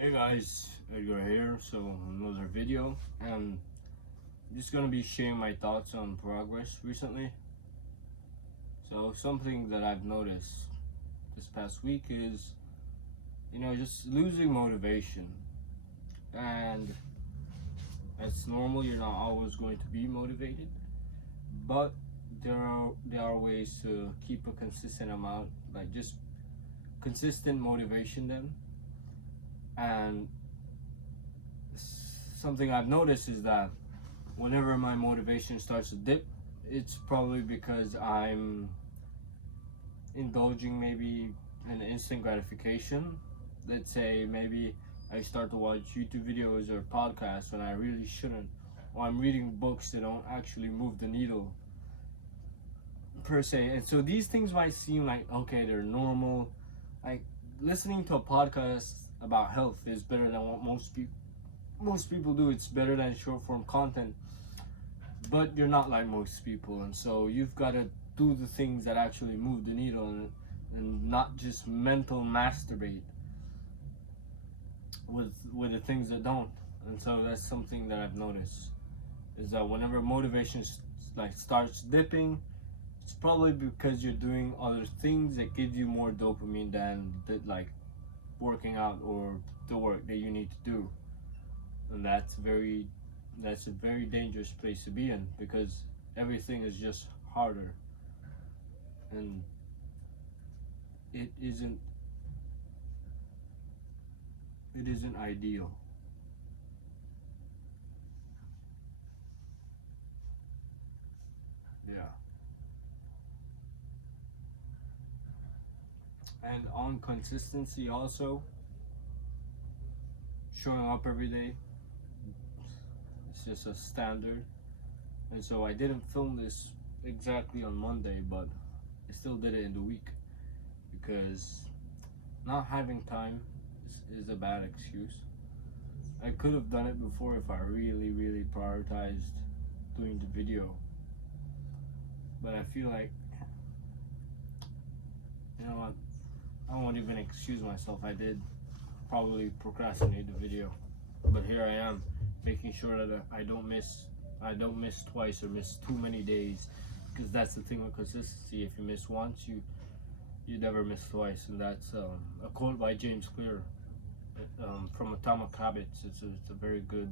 Hey guys, Edgar here. So another video, and I'm just gonna be sharing my thoughts on progress recently. So something that I've noticed this past week is, just losing motivation, and it's normal. You're not always going to be motivated, but there are ways to keep a consistent amount, like just consistent motivation then. And something I've noticed is that whenever my motivation starts to dip, it's probably because I'm indulging maybe in instant gratification. Let's say maybe I start to watch YouTube videos or podcasts when I really shouldn't, or I'm reading books that don't actually move the needle per se. And so these things might seem like okay, they're normal. Like listening to a podcast about health is better than what most people do. It's better than short form content, but you're not like most people, and so you've got to do the things that actually move the needle, and not just mental masturbate with the things that don't. And so that's something that I've noticed, is that whenever motivation like starts dipping, it's probably because you're doing other things that give you more dopamine than like working out or the work that you need to do. And that's a very dangerous place to be in, because everything is just harder, and it isn't ideal. Yeah. And on consistency also, showing up every day, it's just a standard. And so I didn't film this exactly on Monday, but I still did it in the week, because not having time is a bad excuse. I could have done it before if I really, really prioritized doing the video. But I feel like, you know what, I won't even excuse myself. I did probably procrastinate the video. But here I am, making sure that I don't miss twice or miss too many days, because that's the thing with consistency. If you miss once, you never miss twice. And that's a quote by James Clear, from Atomic Habits. It's a very good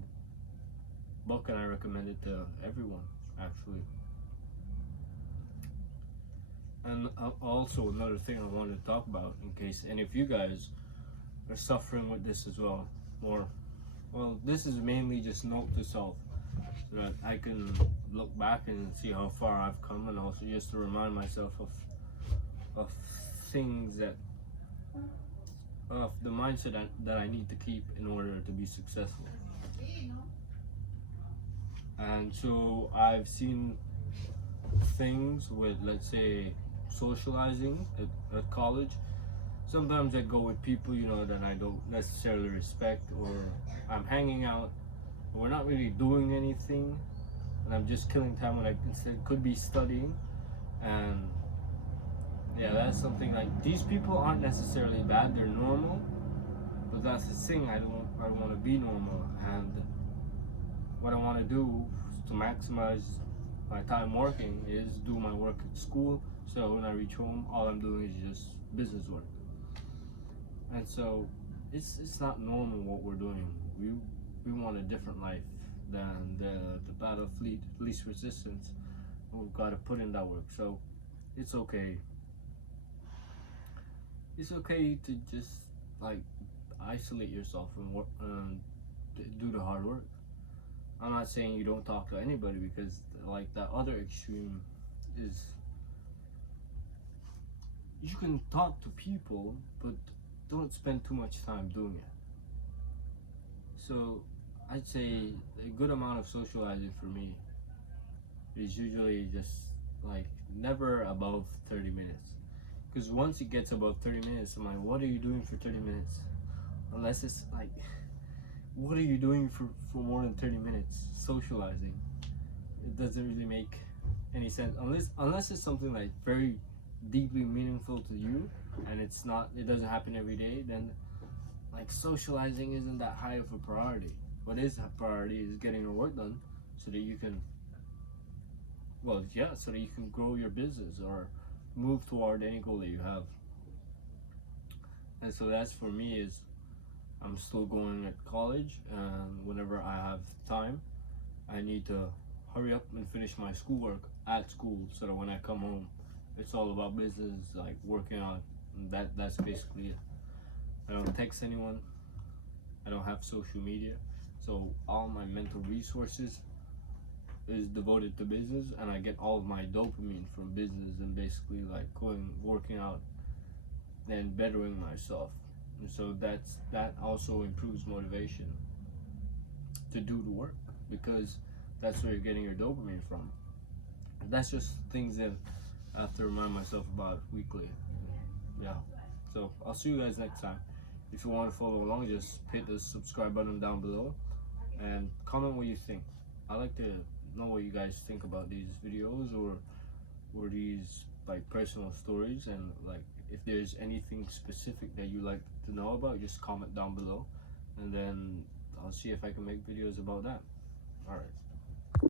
book, and I recommend it to everyone, actually. And also another thing I wanted to talk about, in case any of you guys are suffering with this as well, or well, this is mainly just note to self, so that I can look back and see how far I've come, and also just to remind myself of things of the mindset that I need to keep in order to be successful. And so I've seen things with, let's say, socializing at college. Sometimes I go with people, that I don't necessarily respect, or I'm hanging out, we're not really doing anything, and I'm just killing time when I instead could be studying. And yeah, that's something. Like, these people aren't necessarily bad, they're normal, but that's the thing. I don't want to be normal, and what I want to do to maximize my time working is do my work at school, so when I reach home, all I'm doing is just business work. And so it's not normal what we're doing. We want a different life than the battle fleet, least resistance. We've got to put in that work. So it's okay. It's okay to just like isolate yourself and work, do the hard work. I'm not saying you don't talk to anybody, because like that other extreme is, you can talk to people, but don't spend too much time doing it. So I'd say a good amount of socializing for me is usually just like never above 30 minutes. Because once it gets above 30 minutes, I'm like, what are you doing for 30 minutes? Unless it's like, what are you doing for more than 30 minutes socializing? It doesn't really make any sense, unless it's something like very deeply meaningful to you, and it doesn't happen every day. Then like socializing isn't that high of a priority. What is a priority is getting your work done so that you can, well, yeah, so that you can grow your business or move toward any goal that you have. And so that's for me is I'm still going at college, and whenever I have time, I need to hurry up and finish my schoolwork at school so that when I come home, it's all about business, like working on that's basically it. I don't text anyone. I don't have social media. So all my mental resources is devoted to business, and I get all of my dopamine from business and basically like going working out and bettering myself. And so that also improves motivation to do the work because that's where you're getting your dopamine from. That's just things that I have to remind myself about weekly. Yeah. So I'll see you guys next time. If you want to follow along, just hit the subscribe button down below and comment what you think. I like to know what you guys think about these videos or these like personal stories, and like if there's anything specific that you like to know about, just comment down below and then I'll see if I can make videos about that. All right.